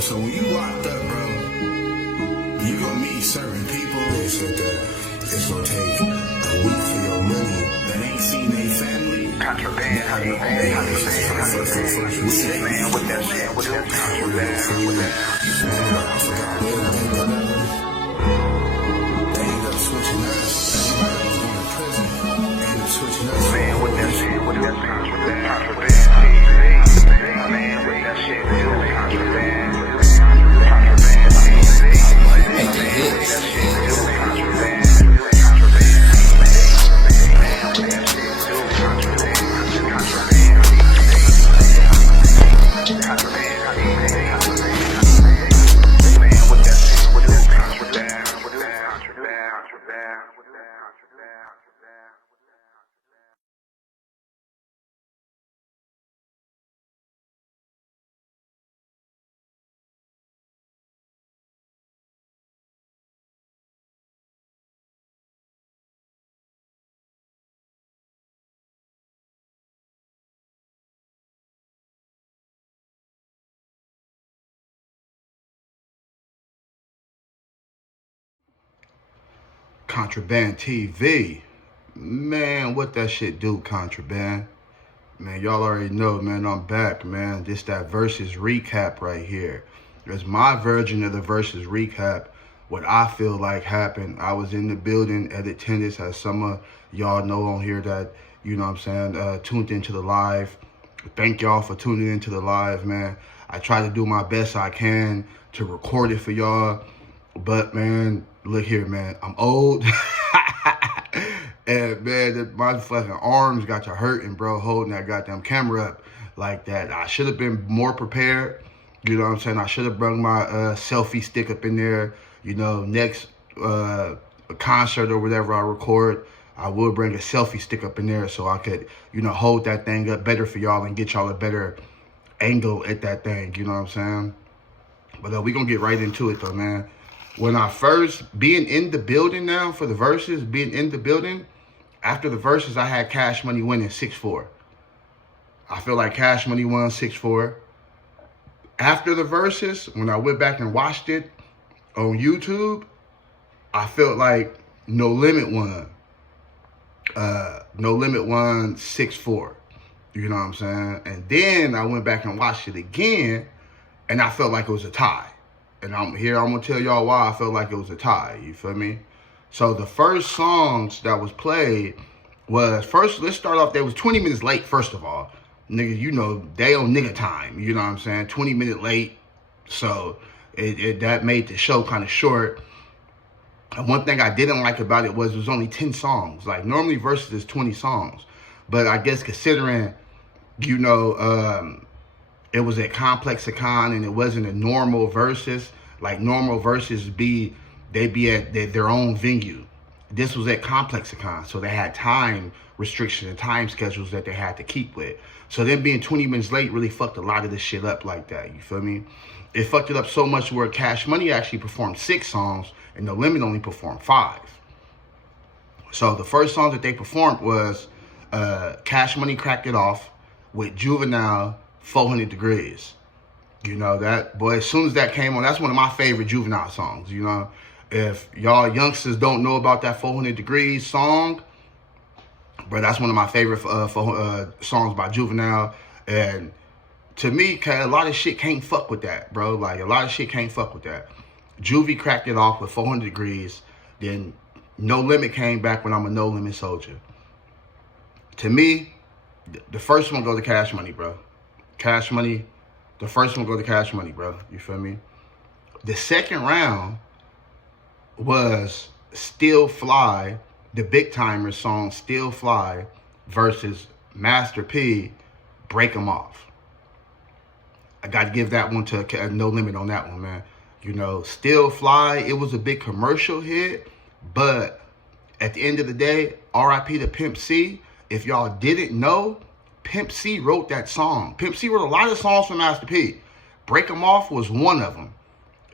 So when you locked up, bro, you gonna meet certain people. They said that it's gonna take a week for your money that ain't seen their family. Contraband, how you say, man, with that shit, with that contraband, with that. I forgot when they end up switching us. Everybody was going to prison. They end up switching us. Man, with that shit, with that contraband, man, with that shit, with that contraband, Make the hits. Contraband TV. Man, what that shit do, Contraband? Man, y'all already know, man, I'm back, man. This that versus recap right here. It's my version of the versus recap. What I feel like happened. I was in the building at attendance, as some of y'all know on here that, you know what I'm saying, tuned into the live. Thank y'all for tuning into the live, man. I try to do my best I can to record it for y'all. But, man, look here, man. I'm old. And, man, my fucking arms got to hurting, bro, holding that goddamn camera up like that. I should have been more prepared. You know what I'm saying? I should have brought my selfie stick up in there. You know, next concert or whatever I record, I will bring a selfie stick up in there so I could, you know, hold that thing up better for y'all and get y'all a better angle at that thing. You know what I'm saying? But we going to get right into it, though, man. When I first, being in the building now for the verses, being in the building, after the verses, I had CashMoney winning 6-4. I feel like CashMoney won 6-4. After the verses, when I went back and watched it on YouTube, I felt like No Limit won. No Limit won 6-4. You know what I'm saying? And then I went back and watched it again, and I felt like it was a tie. And I'm going to tell y'all why I felt like it was a tie. You feel me? So the first songs that was played was, first, let's start off, they was 20 minutes late, first of all. Niggas, you know, they on nigga time. You know what I'm saying? 20 minutes late. So that made the show kind of short. And one thing I didn't like about it was only 10 songs. Like, normally verses is 20 songs. But I guess considering, you know, it was at Complexicon and it wasn't a normal versus. Like, normal verses they be at their own venue. This was at Complexicon, so they had time restrictions and time schedules that they had to keep with. So them being 20 minutes late really fucked a lot of this shit up like that, you feel me? It fucked it up so much where CashMoney actually performed 6 songs and No Limit only performed 5. So the first song that they performed was CashMoney Cracked It Off with Juvenile, 400 Degrees. You know, that, boy, as soon as that came on, that's one of my favorite Juvenile songs, you know. If y'all youngsters don't know about that 400 Degrees song, bro, that's one of my favorite songs by Juvenile. And to me, a lot of shit can't fuck with that, bro. Like, a lot of shit can't fuck with that. Juvie cracked it off with 400 Degrees. Then No Limit came back when I'm a No Limit soldier. To me, the first one go to CashMoney, bro. CashMoney, the first one go to CashMoney, bro. You feel me? The second round was Still Fly, the Big Timers song Still Fly versus Master P, Break 'Em Off. I got to give that one to No Limit on that one, man. You know, Still Fly, it was a big commercial hit, but at the end of the day, R.I.P. to Pimp C. If y'all didn't know, Pimp C wrote that song. Pimp C wrote a lot of songs for Master P. Break 'Em Off was one of them.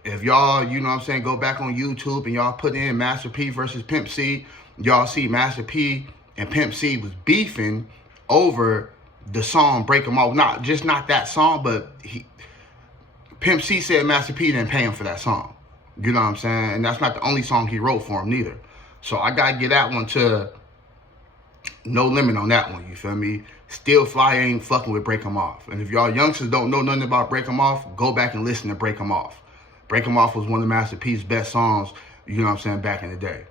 If y'all, you know what I'm saying, go back on YouTube and y'all put in Master P versus Pimp C, y'all see Master P and Pimp C was beefing over the song Break 'Em Off. Not that song, but Pimp C said Master P didn't pay him for that song. You know what I'm saying? And that's not the only song he wrote for him neither. So I gotta get that one to No Limit on that one, you feel me? Still Fly ain't fucking with Break 'Em Off. And if y'all youngsters don't know nothing about Break 'Em Off, go back and listen to Break 'Em Off. Break 'Em Off was one of Master P's best songs, you know what I'm saying, back in the day.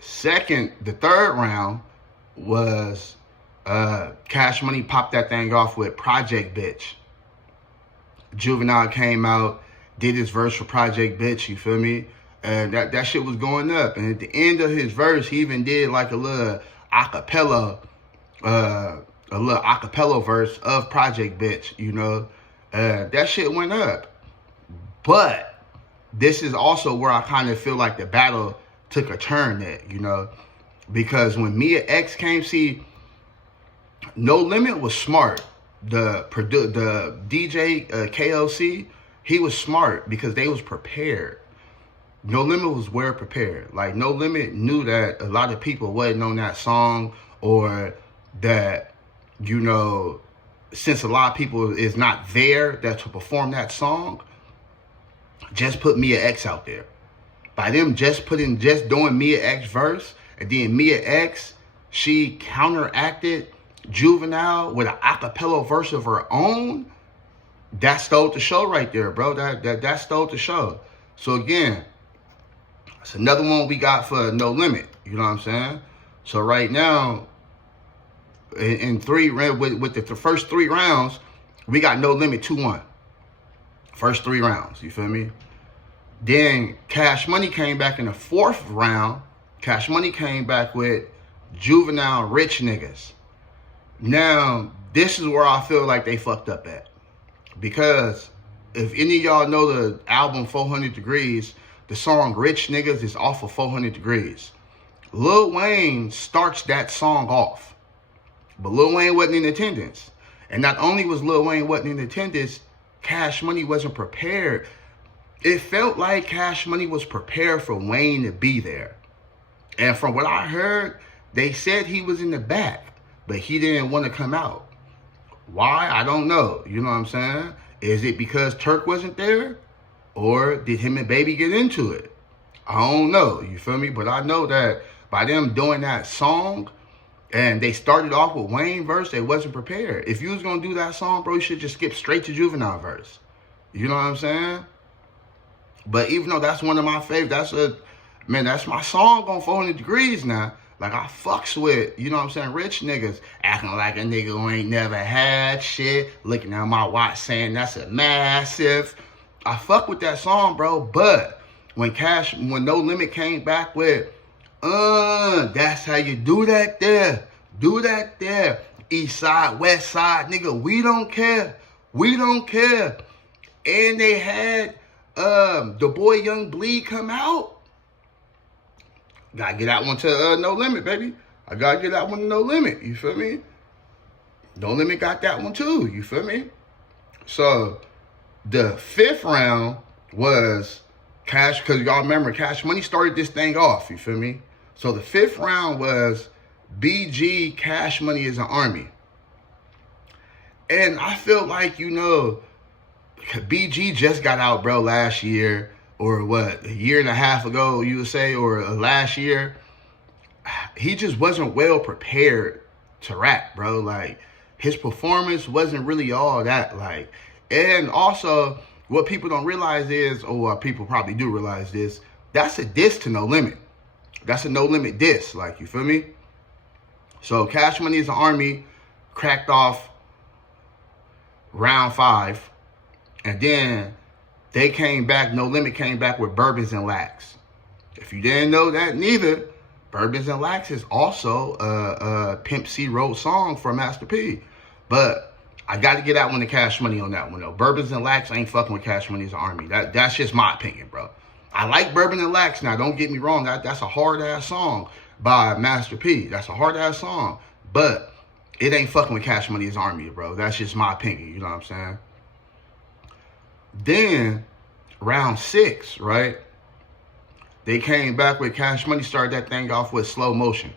The third round was Cash Money popped that thing off with Project Bitch. Juvenile came out, did his verse for Project Bitch, you feel me? And that shit was going up. And at the end of his verse, he even did like a little acapella verse of Project Bitch, you know? That shit went up. But this is also where I kind of feel like the battle took a turn at, you know? Because when Mia X came, see, No Limit was smart. The DJ KLC, he was smart because they was prepared. No Limit was well prepared. Like, No Limit knew that a lot of people wasn't on that song, or that, you know, since a lot of people is not there that to perform that song, just put Mia X out there. By them just doing Mia X verse, and then Mia X, she counteracted Juvenile with an acapella verse of her own. That stole the show right there, bro. That stole the show. So again, it's another one we got for No Limit. You know what I'm saying? So right now, in with the first 3 rounds, we got No Limit 2-1. First 3 rounds, you feel me? Then Cash Money came back in the 4th round. Cash Money came back with Juvenile Rich Niggas. Now, this is where I feel like they fucked up at. Because if any of y'all know the album 400 Degrees, the song Rich Niggas is off of 400 Degrees. Lil Wayne starts that song off. But Lil Wayne wasn't in attendance. And not only was Lil Wayne wasn't in attendance, Cash Money wasn't prepared. It felt like Cash Money was prepared for Wayne to be there. And from what I heard, they said he was in the back, but he didn't want to come out. Why? I don't know. You know what I'm saying? Is it because Turk wasn't there? Or did him and Baby get into it? I don't know. You feel me? But I know that by them doing that song, and they started off with Wayne verse, they wasn't prepared. If you was going to do that song, bro, you should just skip straight to Juvenile verse. You know what I'm saying? But even though that's one of my favorites, that's my song on 400 Degrees now. Like, I fucks with, you know what I'm saying, rich niggas acting like a nigga who ain't never had shit, looking at my watch saying that's a massive. I fuck with that song, bro. But when No Limit came back with, that's how you do that there. Do that there. East side, west side, nigga, we don't care. We don't care. And they had the boy Young Bleed come out. Gotta get that one to No Limit, baby. I gotta get that one to No Limit. You feel me? No Limit got that one too. You feel me? So the 5th round was Cash, because y'all remember Cash Money started this thing off. You feel me? So the 5th round was BG, Cash Money is an Army. And I feel like, you know, BG just got out, bro, last year. Or what, a year and a half ago, you would say, or last year. He just wasn't well prepared to rap, bro. Like, his performance wasn't really all that, like. And also, what people don't realize is, or people probably do realize this, that's a diss to No Limit. That's a No Limit diss, like, you feel me? So, Cash Money is an Army, cracked off round 5. And then they came back, No Limit came back with Bourbons and Lax. If you didn't know that neither, Bourbons and Lax is also a Pimp C wrote song for Master P. But I got to get that one to Cash Money on that one, though. Bourbons and Lax ain't fucking with Cash Money's Army. That's just my opinion, bro. I like Bourbon and Lax now. Don't get me wrong. That's a hard-ass song by Master P. That's a hard-ass song. But it ain't fucking with Cash Money's Army, bro. That's just my opinion. You know what I'm saying? Then, round 6, right? They came back with Cash Money, started that thing off with Slow Motion.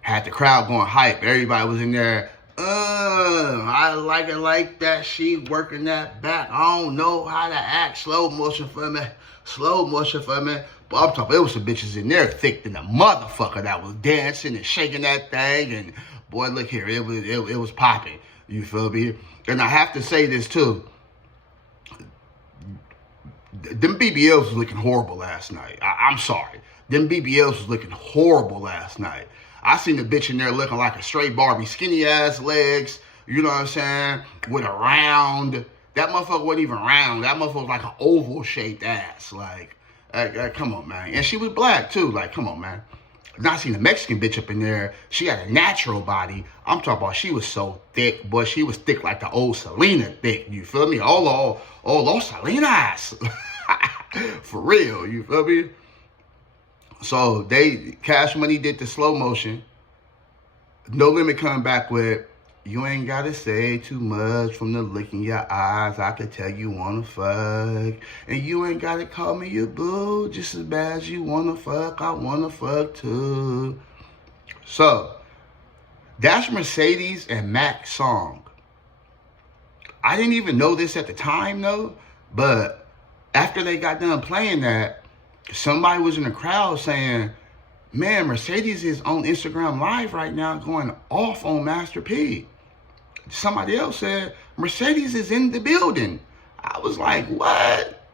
Had the crowd going hype. Everybody was in there I like it like that. She working that back. I don't know how to act. Slow motion for me. Slow motion for me. But I'm talking, there was some bitches in there thick than a motherfucker that was dancing and shaking that thing. And boy, look here, it was popping. You feel me? And I have to say this too. Them BBLs was looking horrible last night. I'm sorry. Them BBLs was looking horrible last night. I seen the bitch in there looking like a straight Barbie, skinny ass legs, you know what I'm saying, with a round. That motherfucker wasn't even round. That motherfucker was like an oval shaped ass. Like, come on, man. And she was black too. Like, come on, man. Not seen a Mexican bitch up in there. She had a natural body. I'm talking about she was so thick, but she was thick like the old Selena thick. You feel me? All Selena ass. For real, you feel me? So Cash Money did the slow motion. No Limit come back with, you ain't gotta say too much from the look in your eyes. I could tell you wanna fuck. And you ain't gotta call me your boo. Just as bad as you wanna fuck, I wanna fuck too. So, that's Mercedes and Mac's song. I didn't even know this at the time though, but after they got done playing that, somebody was in the crowd saying, man, Mercedes is on Instagram Live right now going off on Master P. Somebody else said, Mercedes is in the building. I was like, what?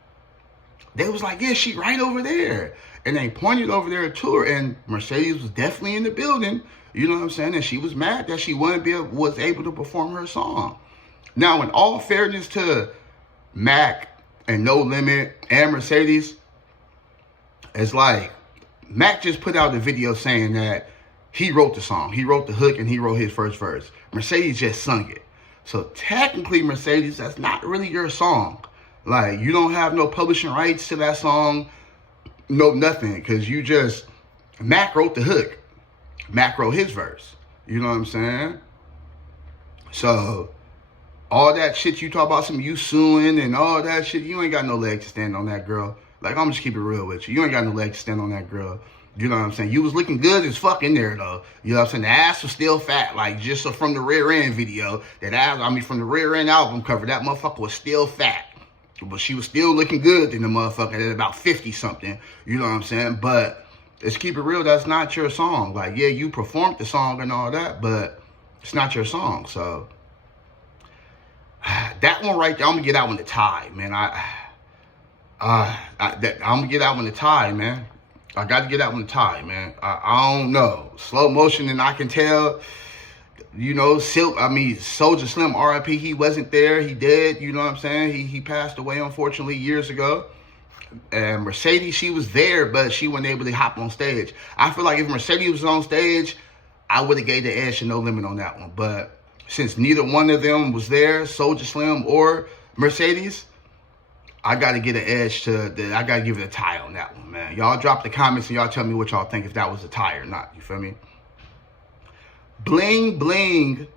They was like, yeah, she right over there. And they pointed over there to her, and Mercedes was definitely in the building. You know what I'm saying? And she was mad that she was able to perform her song. Now, in all fairness to Mac and No Limit and Mercedes, it's like, Mac just put out a video saying that he wrote the song. He wrote the hook and he wrote his first verse. Mercedes just sung it. So technically, Mercedes, that's not really your song. Like, you don't have no publishing rights to that song. No, nothing. Because Mac wrote the hook. Mac wrote his verse. You know what I'm saying? So, all that shit you talk about, some you suing and all that shit, you ain't got no leg to stand on that, girl. Like, I'm just keep it real with you. You ain't got no leg to stand on that, girl. You know what I'm saying? You was looking good as fuck in there, though. You know what I'm saying? The ass was still fat. Like, just from the rear end video, from the rear end album cover, that motherfucker was still fat. But she was still looking good in the motherfucker at about 50-something. You know what I'm saying? But let's keep it real. That's not your song. Like, yeah, you performed the song and all that, but it's not your song. So, that one right there, I'm going to get that one to tie, man. I'm going to get that one to tie, man. I got to get that one to tie, man. I don't know. Slow motion, and I can tell, you know, Soulja Slim, RIP, he wasn't there. He dead, you know what I'm saying? He passed away, unfortunately, years ago. And Mercedes, she was there, but she wasn't able to hop on stage. I feel like if Mercedes was on stage, I would have gave the edge to No Limit on that one. But since neither one of them was there, Soulja Slim or Mercedes, I got to get an edge I got to give it a tie on that one, man. Y'all drop the comments and y'all tell me what y'all think, if that was a tie or not. You feel me? Bling Bling.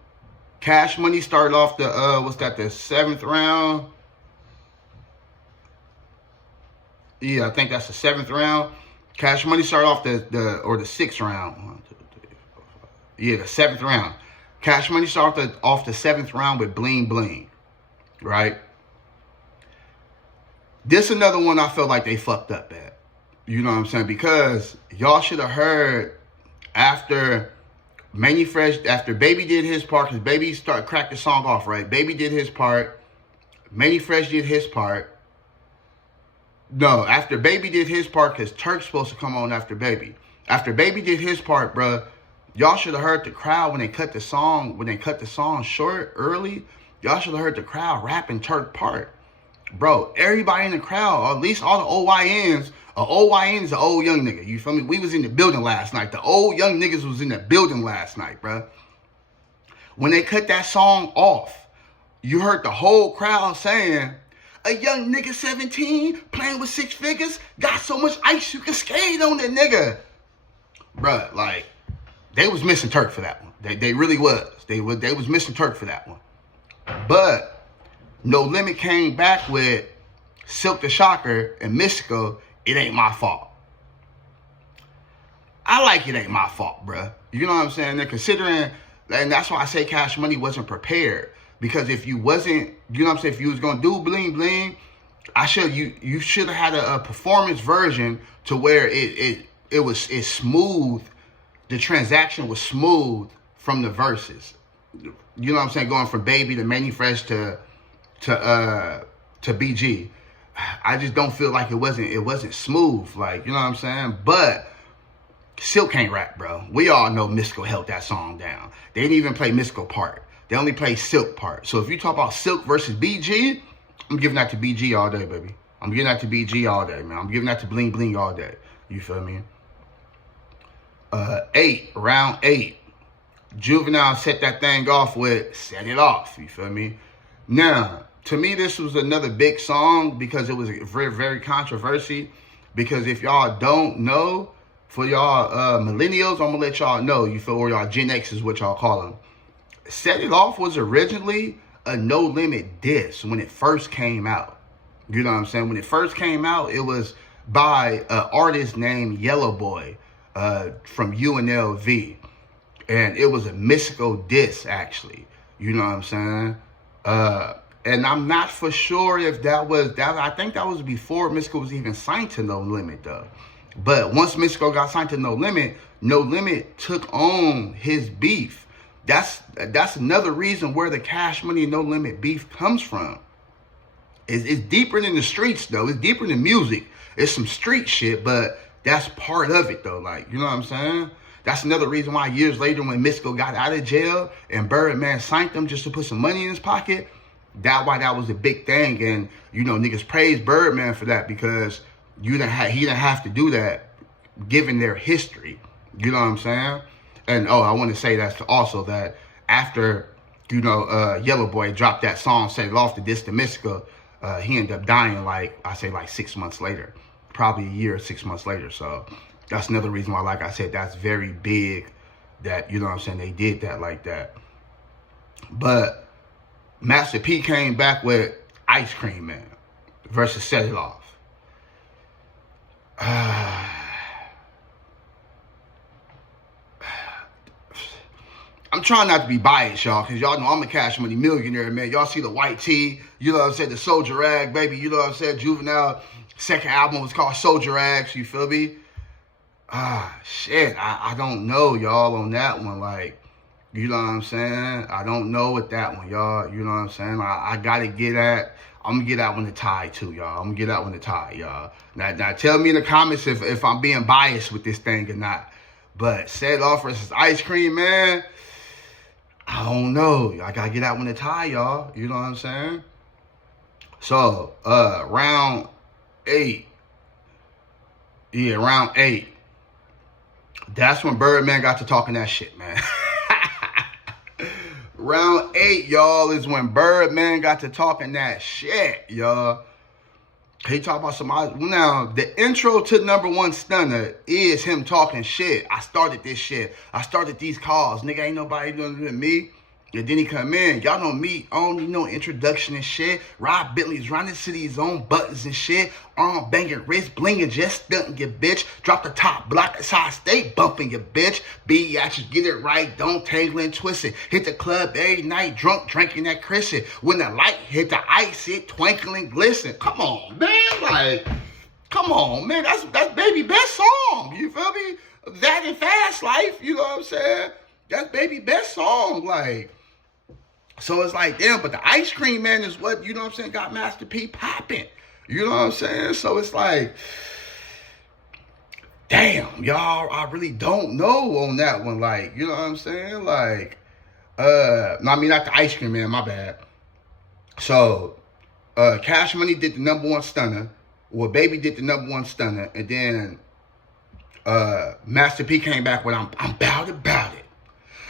Cash Money started off the, the 7th round? Yeah, I think that's the 7th round. Cash Money started off the 6th round. 1, 2, 3, 4, 5. Yeah, the 7th round. Cash Money started off the 7th round with Bling Bling. Right? This another one I feel like they fucked up at. You know what I'm saying? Because y'all should have heard after after Baby did his part, because Baby cracked the song off, right? Baby did his part. Manny Fresh did his part. No, after Baby did his part, because Turk's supposed to come on after Baby. After Baby did his part, bruh, y'all should have heard the crowd when they cut the song short, early. Y'all should have heard the crowd rapping Turk part. Bro, everybody in the crowd, or at least all the OYNs, OYN's an old young nigga. You feel me? We was in the building last night. The old young niggas was in the building last night, bro. When they cut that song off, you heard the whole crowd saying, a young nigga 17 playing with 6 figures, got so much ice you can skate on that nigga. Bruh, like, they was missing Turk for that one. They really was. They was missing Turk for that one. But No Limit came back with Silk the Shocker and Mystical, It Ain't My Fault. I like It Ain't My Fault, bruh. You know what I'm saying? They're considering And that's why I say Cash Money wasn't prepared. Because if you wasn't, you know what I'm saying, if you was gonna do bling bling, you should have had a performance version to where it's smooth. The transaction was smooth from the verses. You know what I'm saying? Going from Baby to Manny Fresh to BG. I just don't feel like it wasn't smooth. Like, you know what I'm saying? But Silk can't rap, bro. We all know Mystical held that song down. They didn't even play Mystical part. They only play Silk part. So if you talk about Silk versus BG, I'm giving that to BG all day, baby. I'm giving that to BG all day, man. I'm giving that to Bling Bling all day. You feel me? Round 8. Juvenile set that thing off with Set It Off. You feel me? Now, to me, this was another big song because it was very, very controversial. Because if y'all don't know, for y'all millennials, I'm going to let y'all know. You feel, or y'all Gen X is what y'all call them. Set It Off was originally a No Limit diss when it first came out. You know what I'm saying? When it first came out, it was by an artist named Yellow Boy from UNLV. And it was a Mystical diss, actually. You know what I'm saying? And I'm not for sure if that was, I think that was before Mystical was even signed to No Limit, though. But once Mystical got signed to No Limit took on his beef. That's another reason where the Cash Money and No Limit beef comes from. It's deeper than the streets, though. It's deeper than music. It's some street shit, but that's part of it, though. Like, you know what I'm saying? That's another reason why years later when Mystical got out of jail and Birdman signed him just to put some money in his pocket, why that was a big thing. And, you know, niggas praised Birdman for that because he didn't have to do that given their history. You know what I'm saying? And, I want to say also that after, you know, Yellow Boy dropped that song, Set It Off, to diss to Mystical, he ended up dying like 6 months later. Probably a year or 6 months later. So that's another reason why, like I said, that's very big that, you know what I'm saying, they did that like that. But Master P came back with Ice Cream Man versus Set It Off. I'm trying not to be biased, y'all, because y'all know I'm a Cash Money millionaire, man. Y'all see the white tee, you know what I'm saying, the Soldier Rag, baby, you know what I'm saying, Juvenile, second album was called Soldier Rags, you feel me? Shit, I don't know, y'all, on that one, like, you know what I'm saying? I don't know with that one, y'all, you know what I'm saying? I gotta get at, I'm gonna get that one to tie, too, y'all. I'm gonna get that one to tie, y'all. Now tell me in the comments if I'm being biased with this thing or not. But Set It Off versus Ice Cream, man, I don't know. I gotta get that one to tie, y'all. You know what I'm saying? So, round 8. Yeah, round 8. That's when Birdman got to talking that shit, man. Round 8, y'all, is when Birdman got to talking that shit, y'all. He talk about somebody. Now, the intro to Number One Stunner is him talking shit. I started this shit. I started these calls. Nigga, ain't nobody doing it than me. And then he come in. Y'all know me. I don't need no introduction and shit. Rob Bentley's running to these own buttons and shit. Arm banging, wrist blinging, just stunting your bitch. Drop the top block. That's how I stay bumping your bitch. B, I just get it right. Don't tangle and twist it. Hit the club every night, drunk, drinking that Christian. When the light hit the ice, it twinkling, glisten. Come on, man. Like, come on, man. That's Baby Best song. You feel me? That and Fast Life. You know what I'm saying? That's Baby Best song. Like, so it's like, damn, but the Ice Cream Man is what, you know what I'm saying, got Master P popping. You know what I'm saying? So it's like, damn, y'all, I really don't know on that one. Like, you know what I'm saying? Like, no, I mean, not the Ice Cream Man, my bad. So, Cash Money did the Number One Stunner. Well, Baby did the Number One Stunner. And then Master P came back with I'm about it.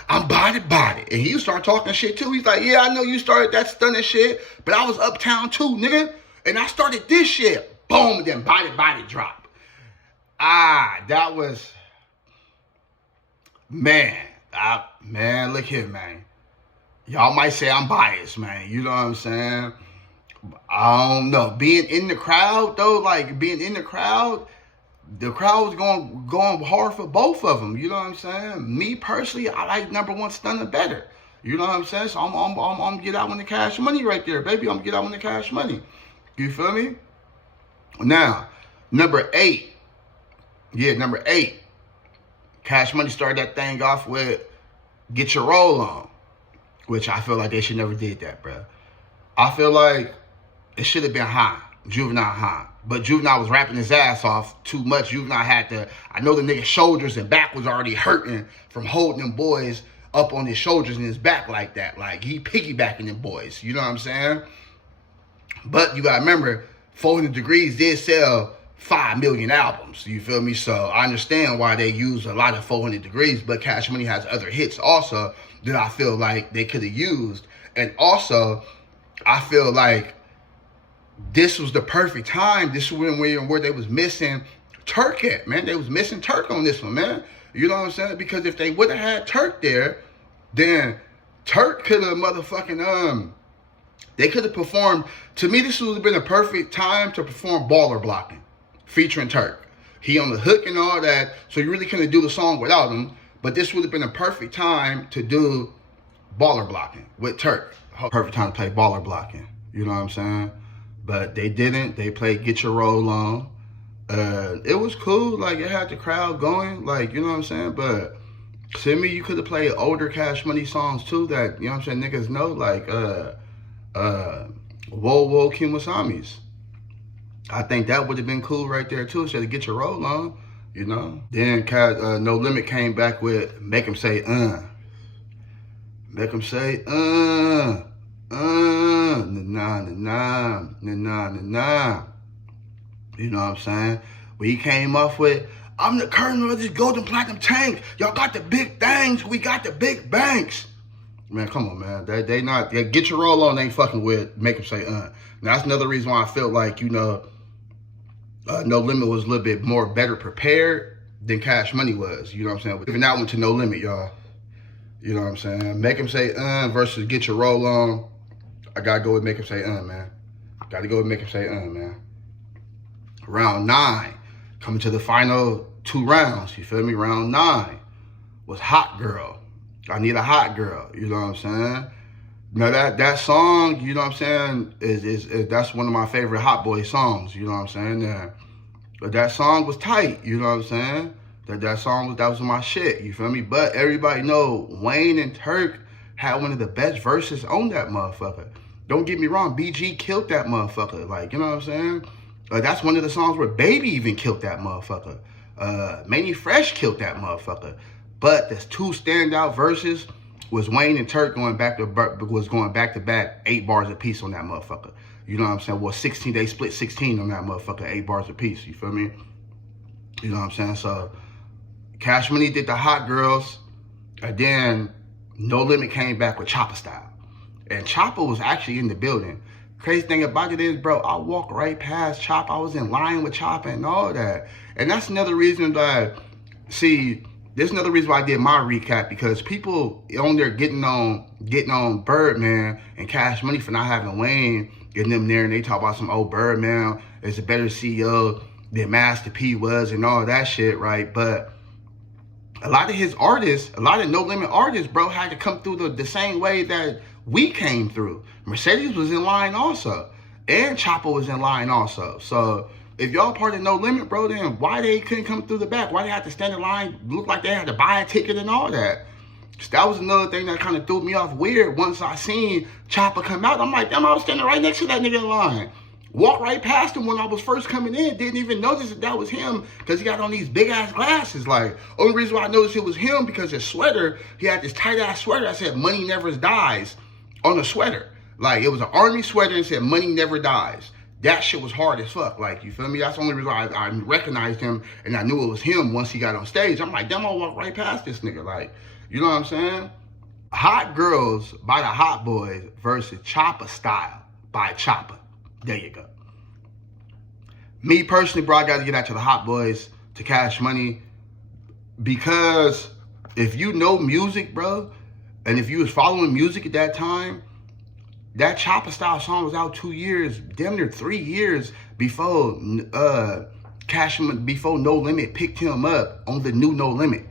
I'm body. And he started talking shit too. He's like, yeah, I know you started that stunning shit, but I was uptown too, nigga. And I started this shit. Boom, and then body drop. That was, man, look here, man. Y'all might say I'm biased, man. You know what I'm saying? I don't know. Being in the crowd, though, like being in the crowd, the crowd was going hard for both of them. You know what I'm saying? Me personally, I like number one Stunner better. You know what I'm saying? So I'm gonna get out with the Cash Money right there, baby. I'm gonna get out with the Cash Money. You feel me? Now, number 8. Yeah, number 8. Cash Money started that thing off with Get Your Roll On, which I feel like they should never did that, bro. I feel like it should have been High, Juvenile High. But Juvenile was rapping his ass off too much. Juvenile had to, I know the nigga's shoulders and back was already hurting from holding them boys up on his shoulders and his back like that. Like, he piggybacking them boys. You know what I'm saying? But you gotta remember, 400 Degrees did sell 5 million albums. You feel me? So I understand why they use a lot of 400 Degrees, but Cash Money has other hits also that I feel like they could have used. And also, I feel like this was the perfect time. This was where they was missing Turk at, man. They was missing Turk on this one, man. You know what I'm saying? Because if they would have had Turk there, then Turk could have motherfucking, they could have performed. To me, this would have been a perfect time to perform Baller Blocking, featuring Turk. He on the hook and all that, so you really couldn't do the song without him. But this would have been a perfect time to do Baller Blocking with Turk. Perfect time to play Baller Blocking. You know what I'm saying? But they didn't. They played Get Your Roll On. It was cool. Like, it had the crowd going. Like, you know what I'm saying? But to me, you could have played older Cash Money songs too that, you know what I'm saying, niggas know. Like, Whoa Whoa Kimasamis. I think that would have been cool right there too. Instead of Get Your Roll On, you know? Then No Limit came back with Make 'Em Say, Make 'Em Say, na na na na na na. You know what I'm saying? When he came off with, I'm the colonel of this golden platinum tank. Y'all got the big things. We got the big banks. Man, come on, man. They not, Get Your Roll On ain't fucking with Make 'Em Say, Now, that's another reason why I feel like, you know, No Limit was a little bit more better prepared than Cash Money was. You know what I'm saying? Giving that one to No Limit, y'all. You know what I'm saying? Make 'Em Say, versus Get Your Roll On. I gotta go with Make 'Em Say, man. Gotta go with Make 'Em Say, man. Round 9, coming to the final 2 rounds. You feel me? Round 9 was Hot Girl. I Need a Hot Girl. You know what I'm saying? Now that song, you know what I'm saying, is that's one of my favorite Hot Boy songs. You know what I'm saying? But that song was tight. You know what I'm saying? That was my shit. You feel me? But everybody know Wayne and Turk had one of the best verses on that motherfucker. Don't get me wrong, BG killed that motherfucker. Like, you know what I'm saying? That's one of the songs where Baby even killed that motherfucker. Manny Fresh killed that motherfucker. But the 2 standout verses was Wayne and Turk going back to back 8 bars apiece on that motherfucker. You know what I'm saying? Well, 16, they split 16 on that motherfucker, 8 bars apiece. You feel me? You know what I'm saying? So Cash Money did the Hot Girls, and then No Limit came back with Chopper Style. And Chopper was actually in the building. Crazy thing about it is, bro, I walked right past Chopper. I was in line with Chopper and all that. And that's another reason that, there's another reason why I did my recap, because people on there getting on Birdman and Cash Money for not having Wayne, getting them there, and they talk about some old Birdman is a better CEO than Master P was and all that shit, right? But a lot of his artists, a lot of No Limit artists, bro, had to come through the same way that we came through. Mercedes was in line also, and Chopper was in line also. So if y'all part of No Limit, bro, then why they couldn't come through the back? Why they had to stand in line, look like they had to buy a ticket and all that? So that was another thing that kind of threw me off weird. Once I seen Chopper come out, I'm like, damn, I was standing right next to that nigga in line. Walked right past him when I was first coming in. Didn't even notice that was him, because he got on these big-ass glasses. Like, only reason why I noticed it was him, because his sweater, he had this tight-ass sweater that said Money Never Dies on the sweater. Like, it was an army sweater and said Money Never Dies. That shit was hard as fuck. Like, you feel me? That's the only reason I recognized him, and I knew it was him once he got on stage. I'm like, damn, I walked right past this nigga. Like, you know what I'm saying? Hot Girls by the Hot Boys versus Chopper Style by Chopper. There you go. Me personally, bro, I got to get out to the Hot Boys, to Cash Money, because if you know music, bro, and if you was following music at that time, that Chopper Style song was out 2 years, damn near 3 years before before No Limit picked him up on the new No Limit.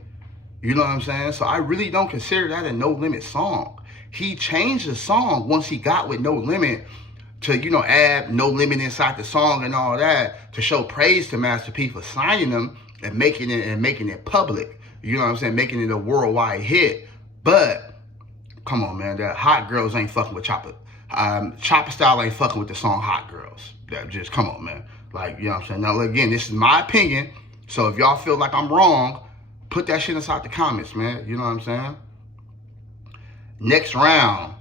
You know what I'm saying? So I really don't consider that a No Limit song. He changed the song once he got with No Limit to, you know, add No Limit inside the song and all that to show praise to Master P for signing him and making it public. You know what I'm saying? Making it a worldwide hit. But come on, man, that Hot Girls ain't fucking with Chopper. Chopper Style ain't fucking with the song Hot Girls. That just, come on, man. Like, you know what I'm saying? Now, again, this is my opinion. So if y'all feel like I'm wrong, put that shit inside the comments, man. You know what I'm saying? Next round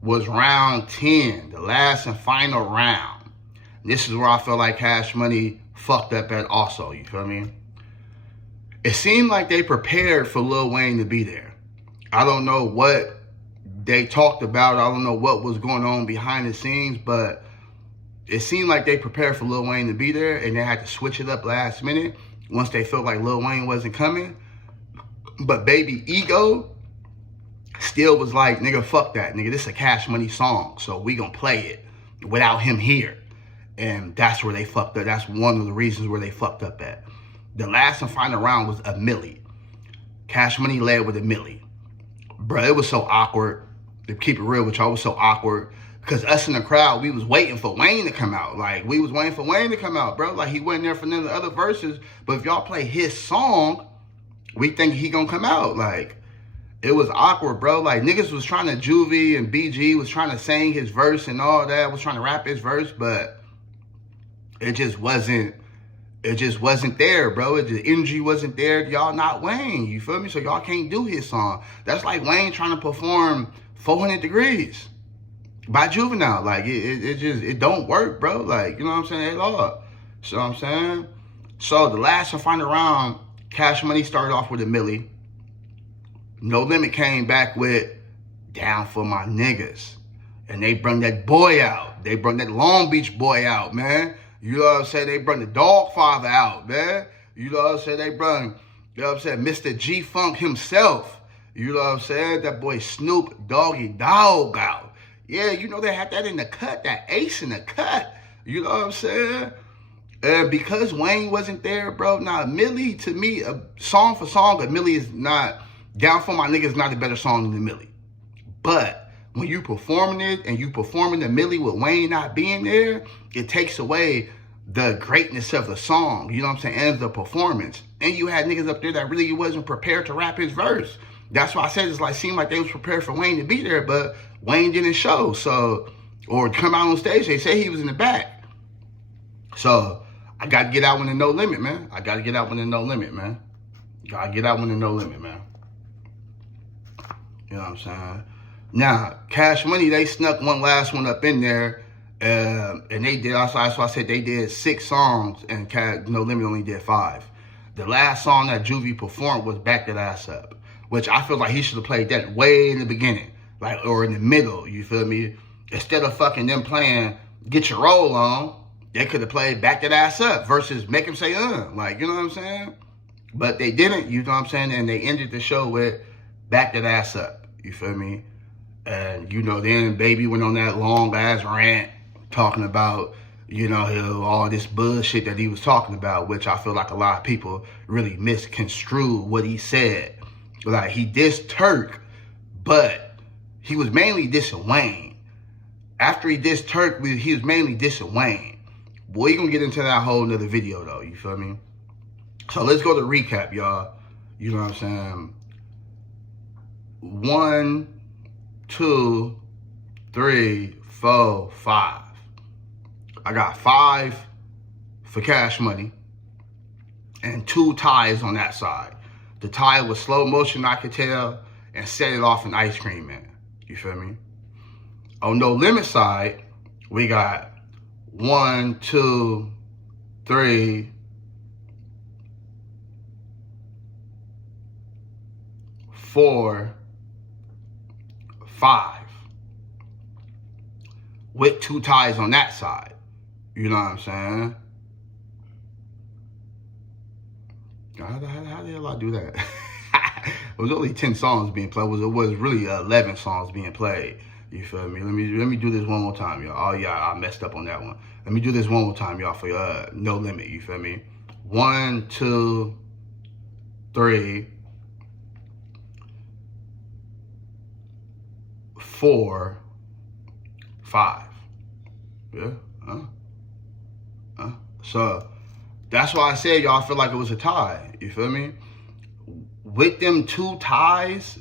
was round 10, the last and final round. This is where I feel like CashMoney fucked up at also, you feel me? It seemed like they prepared for Lil Wayne to be there. I don't know what they talked about. I don't know what was going on behind the scenes, but it seemed like they prepared for Lil Wayne to be there, and they had to switch it up last minute once they felt like Lil Wayne wasn't coming. But Baby Ego still was like, nigga, fuck that. Nigga, this is a CashMoney song, so we gonna play it without him here. And that's where they fucked up. That's one of the reasons where they fucked up at. The last and final round was a milli. CashMoney led with a milli. Bro, it was so awkward. To keep it real with y'all, it was so awkward. Because us in the crowd, we was waiting for Wayne to come out. Like, we was waiting for Wayne to come out, bro. Like, he wasn't there for none of the other verses. But if y'all play his song, we think he gonna come out. Like, it was awkward, bro. Like, niggas was trying to, Juvie and BG was trying to sing his verse and all that. Was trying to rap his verse, but it just wasn't there, bro. The energy wasn't there. Y'all not Wayne, you feel me? So y'all can't do his song. That's like Wayne trying to perform 400 Degrees by Juvenile. Like, it don't work, bro. Like, you know what I'm saying? At all. So I'm saying? So the last and final round, CashMoney started off with a milli. No Limit came back with Down for My Niggas. And they brung that boy out. They brung that Long Beach boy out, man. You know what I'm saying? They brung the Dog Father out, man. You know what I'm saying? They brung, you know what I'm saying, Mr. G-Funk himself. You know what I'm saying? That boy Snoop Doggy Dogg out. Yeah, you know they had that in the cut, that ace in the cut. You know what I'm saying? And because Wayne wasn't there, bro, now Millie, to me, song for song, but Millie is not, Down for My Niggas is not a better song than the Millie. But when you performing it and you performing the Millie with Wayne not being there, it takes away the greatness of the song, you know what I'm saying, and the performance. And you had niggas up there that really wasn't prepared to rap his verse. That's why I said it's like, seemed like they was prepared for Wayne to be there, but Wayne didn't show, so, or come out on stage. They say he was in the back. So I got to get out when the No Limit, man. I got to get out when the No Limit, man. Got to get out when the No Limit, man. You know what I'm saying? Now, CashMoney, they snuck one last one up in there, and they did, that's why I said they did 6 songs, and No Limit only did 5. The last song that Juvie performed was Back That Ass Up, which I feel like he should have played that way in the beginning, like, or in the middle, you feel me? Instead of fucking them playing Get Your Roll On, they could have played Back That Ass Up versus Make Him Say, like, you know what I'm saying? But they didn't, you know what I'm saying? And they ended the show with Back That Ass Up, you feel me? And, you know, then Baby went on that long-ass rant talking about, you know, all this bullshit that he was talking about, which I feel like a lot of people really misconstrued what he said. Like, he dissed Turk, but he was mainly dissing Wayne. After he dissed Turk, he was mainly dissing Wayne. Boy, you gonna get into that whole nother video, though, you feel me? So let's go to recap, y'all. You know what I'm saying? 1, 2, 3, 4, 5. I got 5 for CashMoney and 2 ties on that side. The tie was Slow Motion, I could tell, and Set It Off in Ice Cream Man. You feel me? On No Limit side, we got 1, 2, 3, 4, 5. With 2 ties on that side. You know what I'm saying? How the hell I do that? It was only 10 songs being played. It was really 11 songs being played. You feel me? Let me do this one more time, y'all. Oh, yeah, I messed up on that one. Let me do this one more time, y'all, for No Limit. You feel me? 1, 2, 3, 4, 5. Yeah. So that's why I said y'all feel like it was a tie. You feel me? With them two ties.